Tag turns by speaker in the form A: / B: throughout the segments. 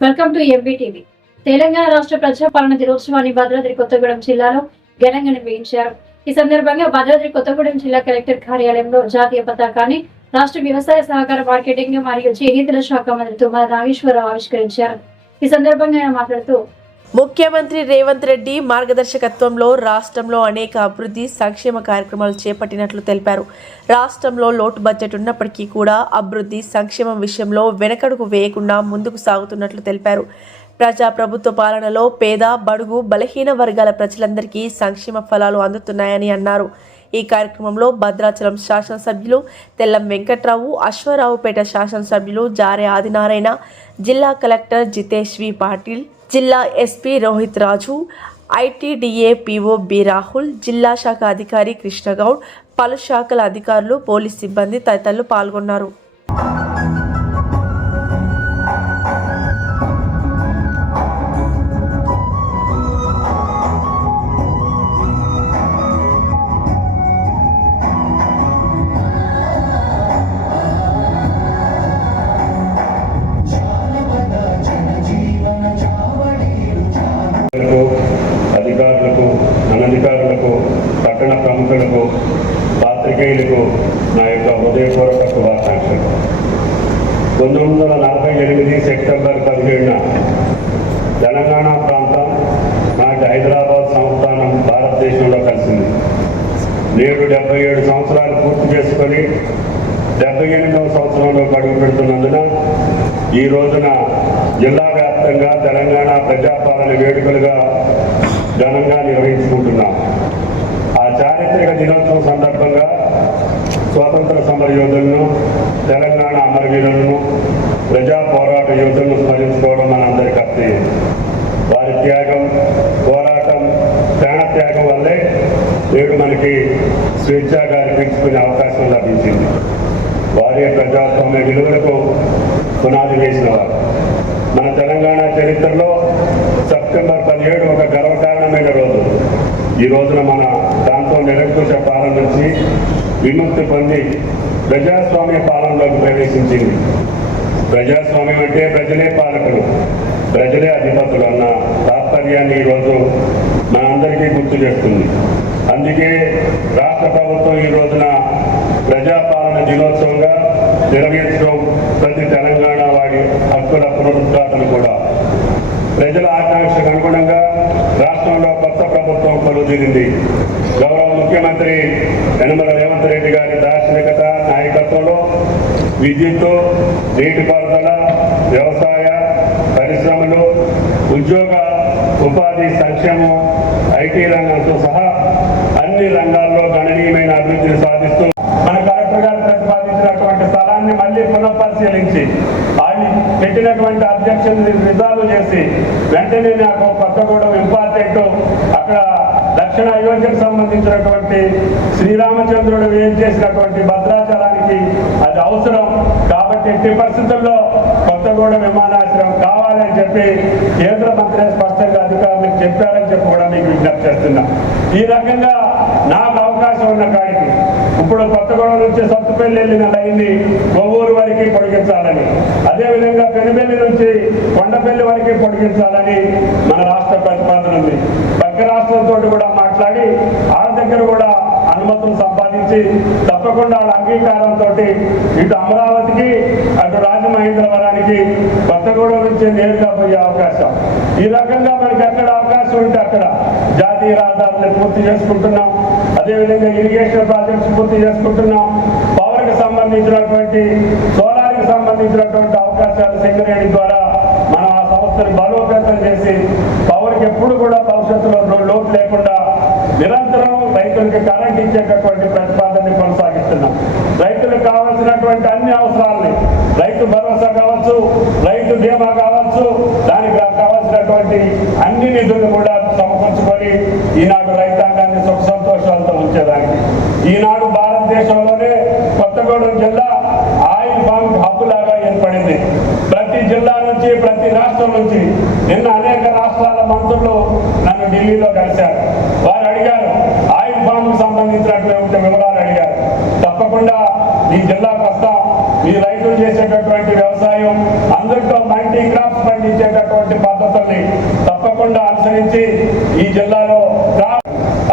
A: Welcome to MBTV Telangana రాష్ట్ర ప్రజాపాలన దినోత్సవాన్ని భద్రాద్రి కొత్తగూడెం జిల్లాలో ఘనంగా నిర్వహించారు. ఈ సందర్భంగా భద్రాద్రి కొత్తగూడెం జిల్లా కలెక్టర్ కార్యాలయంలో జాతీయ పతాకాన్ని రాష్ట్ర వ్యవసాయ సహకార మార్కెటింగ్ మరియు చేనేతల శాఖ మంత్రి తుమ్మల నాగేశ్వరరావు ఆవిష్కరించారు. ఈ సందర్భంగా ఆయన మాట్లాడుతూ
B: ముఖ్యమంత్రి రేవంత్ రెడ్డి మార్గదర్శకత్వంలో రాష్ట్రంలో అనేక అభివృద్ధి సంక్షేమ కార్యక్రమాలు చేపట్టినట్లు తెలిపారు. రాష్ట్రంలో లోటు బడ్జెట్ ఉన్నప్పటికీ కూడా అభివృద్ధి సంక్షేమం విషయంలో వెనకడుగు వేయకుండా ముందుకు సాగుతున్నట్లు తెలిపారు. ప్రజా ప్రభుత్వ పాలనలో పేద బడుగు బలహీన వర్గాల ప్రజలందరికీ సంక్షేమ ఫలాలు అందుతున్నాయని అన్నారు. ఈ కార్యక్రమంలో భద్రాచలం శాసనసభ్యులు తెల్లం వెంకట్రావు అశ్వరావుపేట శాసనసభ్యులు జారే ఆదినారాయణ జిల్లా కలెక్టర్ జితేష్ వి పాటిల్ జిల్లా SP Rohit Raju ITDA PO B Rahul జిల్లా శాఖ అధికారి కృష్ణగౌడ్ పలు శాఖల అధికారులు పోలీస్ సిబ్బంది తదితరులు పాల్గొన్నారు.
C: పాత్రికేయులకు నా యొక్క హృదయపూర్వక శుభాకాంక్షలు. పంతొమ్మిది వందల నలభై ఎనిమిది సెప్టెంబర్ పదిహేడున తెలంగాణ ప్రాంతం నాటి హైదరాబాద్ సంస్థానం భారతదేశంలో కలిసింది. నేడు డెబ్బై ఏడు సంవత్సరాలు పూర్తి చేసుకొని డెబ్బై ఎనిమిదవ సంవత్సరంలో అడుగు పెడుతున్నందున ఈ రోజున జిల్లా వ్యాప్తంగా తెలంగాణ ప్రజాపాలన వేడుకలుగా ఘనంగా నిర్వహించుకుంటున్నాం ఆ చారిత్రక దినోత్సవం సందర్భంగా స్వాతంత్ర సమర యోధులను తెలంగాణ అమరవీరులను ప్రజా పోరాట యోధులను స్మరించుకోవడం మనందరి కర్తవ్యం వారి త్యాగం పోరాటం ప్రాణ త్యాగం వల్లే నేడు మనకి స్వేచ్ఛగా అనిపించుకునే అవకాశం లభించింది. వారే ప్రజాస్వామ్య విలువలకు పునాది వేసిన వారు. మన తెలంగాణ చరిత్రలో సెప్టెంబర్ పదిహేడు ఒక గర్వకారణమైన రోజు. ఈ రోజున మన ప్రాంతం నిరంకుశ పాలన నుంచి విముక్తి పొంది ప్రజాస్వామ్య పాలనలోకి ప్రవేశించింది. ప్రజాస్వామ్యం అంటే ప్రజలే పాలకులు ప్రజలే అధిపతులు అన్న తాత్పర్యాన్ని ఈరోజు మనందరికీ గుర్తు చేస్తుంది. అందుకే రాష్ట్ర ప్రభుత్వం ఈ రోజున ప్రజాపాలన దినోత్సవంగా నిర్వహించడం ప్రతి తెలంగాణ వాడి హక్కుల పునరుద్ఘాటన కూడా. ప్రజల ఆకాంక్షకు అనుగుణంగా రాష్ట్రంలో కొత్త ప్రభుత్వం కొలుదీరింది గౌరవ ముఖ్యమంత్రి యనమల రేవంత్ రెడ్డి గారి విద్యుత్తు నీటిపారుదల వ్యవసాయ పరిశ్రమలు ఉద్యోగ ఉపాధి సంక్షేమం ఐటీ రంగంతో సహా అన్ని రంగాల్లో గణనీయమైన అభివృద్ధిని సాధిస్తూ మన కలెక్టర్ గారు ప్రతిపాదించినటువంటి స్థలాన్ని మళ్ళీ పునఃపరిశీలించి ఆయన పెట్టినటువంటి అబ్జెక్షన్ రిజాల్వ్ చేసి వెంటనే నాకు కొత్తగూడెం ఇంపార్టెంట్ అక్కడ రక్షణ యోజనకు సంబంధించినటువంటి శ్రీరామచంద్రుడు ఏం చేసినటువంటి భద్రాచలానికి అది అవసరం. కాబట్టి ఎట్టి పరిస్థితుల్లో కొత్తగూడెం విమానాశ్రయం కావాలని చెప్పి కేంద్ర మంత్రి స్పష్టంగా అధికారులకు చెప్పారని చెప్పి కూడా మీకు విజ్ఞప్తి చేస్తున్నా. ఈ రకంగా నాకు అవకాశం ఉన్న కాడికి ఇప్పుడు కొత్తగూడెం నుంచి సత్తుపల్లి వెళ్ళిన లైన్ని కొవ్వూరు వరకు పొడిగించాలని. అదేవిధంగా పెనుబెల్లి నుంచి కొండపల్లి వరకు పొడిగించాలని మన రాష్ట్ర ప్రతిపాదన ఉంది. పక్క రాష్ట్రంతో కూడా మాట్లాడి వాళ్ళ దగ్గర కూడా అనుమతులు సంపాదించి తప్పకుండా వాళ్ళ అంగీకారంతో ఇటు అమరావతికి అటు రాజమహేంద్రవరానికి కొత్తగూడెం నుంచి నేరుగా పోయే అవకాశం. ఈ రకంగా మనకి ఎక్కడ అవకాశం ఉంటే అక్కడ జాతీయ రహదారులను పూర్తి చేసుకుంటున్నాం. అదేవిధంగా ఇరిగేషన్ ప్రాజెక్ట్స్ పూర్తి చేసుకుంటున్నాం. పవర్కి సంబంధించినటువంటి సోలార్కి సంబంధించినటువంటి అవకాశాలు సింగరేణి ద్వారా మనం ఆ సంస్థను బలోపేతం చేసి పవర్కి ఎప్పుడు కూడా భవిష్యత్తులో లో- లోటు రైతులకు కరెంట్ ఇచ్చేటటువంటి ప్రతిపాదనని కొనసాగిస్తున్నాం. రైతులకు కావాల్సినటువంటి అన్ని అవసరాలని రైతు భరోసా కావచ్చు రైతు బీమా కావచ్చు దానికి కావాల్సినటువంటి అన్ని నిధులు కూడా సమకూర్చుకొని ఈనాడు రైతాంగాన్ని సుఖ సంతోషాలతో ఉంచేదానికి. ఈనాడు భారతదేశంలో కొత్తగూడెం జిల్లా ఆయిల్ ఫామ్ హబ్ లాగా ఏర్పడింది ప్రతి జిల్లా నుంచి ప్రతి రాష్ట్రం నుంచి నిన్న అనేక రాష్ట్రాల మంత్రులు నన్ను ఢిల్లీలో కలిశారు వారు అడిగారు ఆయిల్ ఫామ్కు సంబంధించినటువంటి వివరాలు అడిగారు తప్పకుండా ఈ జిల్లాకు వస్తాం ఈ రైతులు చేసేటటువంటి వ్యవసాయం అందరితో మల్టీ క్రాప్స్ పండించేటటువంటి పద్ధతుల్ని తప్పకుండా అనుసరించి ఈ జిల్లాలో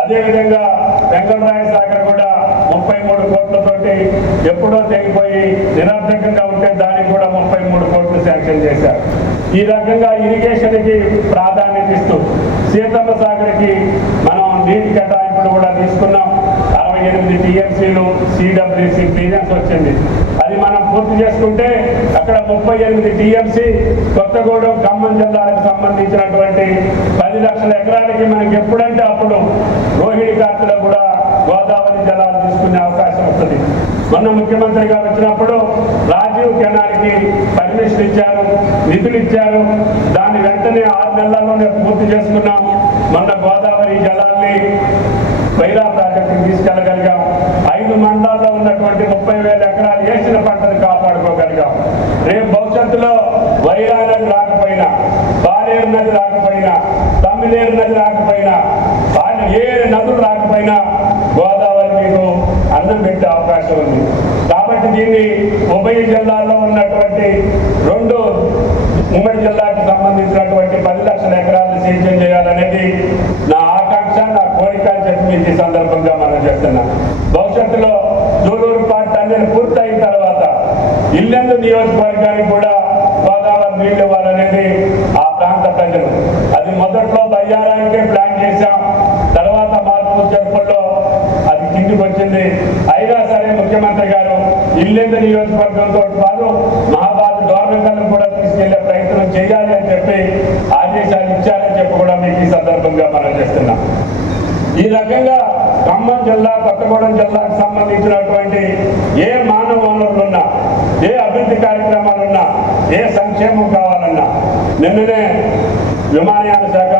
C: అదేవిధంగా వెంకటరాయ సాగర్ కూడా ముప్పై మూడు కోట్లతోటి ఎప్పుడో తెగిపోయి నిరర్థకంగా ఉంటే దానికి కూడా ముప్పై మూడు కోట్లు శాంక్షన్ చేశారు. ఈ రకంగా ఇరిగేషన్కి ప్రాధాన్యత ఇస్తూ సీతమ్మ సాగర్కి మనం నీటి కేటాయింపులు కూడా తీసుకున్నాం. అరవై ఎనిమిది టీఎంసీలు సిడబ్ల్యూసి క్లియరెన్స్ వచ్చింది. పూర్తి చేసుకుంటే అక్కడ ముప్పై ఎనిమిది టీఎంసీ కొత్తగూడెం ఖమ్మం జిల్లాలకు సంబంధించినటువంటి పది లక్షల ఎకరాలకి మనకి ఎప్పుడంటే అప్పుడు రోహిణి కార్తెలో కూడా గోదావరి జలాలు తీసుకునే అవకాశం వస్తుంది మొన్న ముఖ్యమంత్రి గారు వచ్చినప్పుడు రాజీవ్ కెనాల్కి పర్మిషన్ ఇచ్చారు నిధులు ఇచ్చారు. దాన్ని వెంటనే ఆరు నెలల్లోనే పూర్తి చేసుకున్నాం. మొన్న గోదావరి జలాల్ని వైరా ప్రాజెక్టుకి తీసుకెళ్ళగలిగాం. ఐదు మండలాల్లో ఉన్నటువంటి ముప్పై వేల ఎకరాలు వేసిన పంటను కాపాడుకోగలిగాం. రేపు భవిష్యత్తులో వైరా నది రాకపోయినా బాలేరు నది రాకపోయినా తమ్మిలేరు నది రాకపోయినా ఏ నదులు రాకపోయినా గోదావరి మీకు అన్నం పెట్టే అవకాశం ఉంది. కాబట్టి దీన్ని ఉభయ జిల్లాల్లో ఉన్నటువంటి రెండు ఉమ్మడి జిల్లాకి సంబంధించినటువంటి పది లక్షల ఎకరాలను సేద్యం చేయాలనేది నా ఆకాంక్ష నా కోరిక అని చెప్పి మీకు ఈ సందర్భంగా మనం చెప్తున్నా. భవిష్యత్తులో జూలూరు పార్ట్ అన్ని పూర్తయిన తర్వాత ఇల్లెందు నియోజకవర్గానికి కూడా గోదావరి నీళ్ళు ఇవ్వాలనేది ఆ ప్రాంత ప్రజలు. అది మొదట్లో బయ్యారానికే ప్లాన్ చేశాం. తర్వాత మార్పు చెప్పుల్లో అది కిందికి వచ్చింది. అయినా సరే ముఖ్యమంత్రి గారు ఇల్లెందు నియోజకవర్గంతో పాటు మహాబాద్ గవర్నమెంట్ కూడా తీసుకెళ్ళే ప్రయత్నం చేయాలి అని చెప్పి ఆదేశాలు ఇచ్చారని చెప్పి కూడా మీకు ఈ సందర్భంగా మనం చేస్తున్నాం ఈ రకంగా ఖమ్మం జిల్లా కొత్తగూడెం జిల్లాకు సంబంధించినటువంటి ఏ మానవ వనరులున్నా ఏ అభివృద్ధి కార్యక్రమాలున్నా ఏ సంక్షేమం కావాలన్నా నిన్ననే విమానయాన శాఖ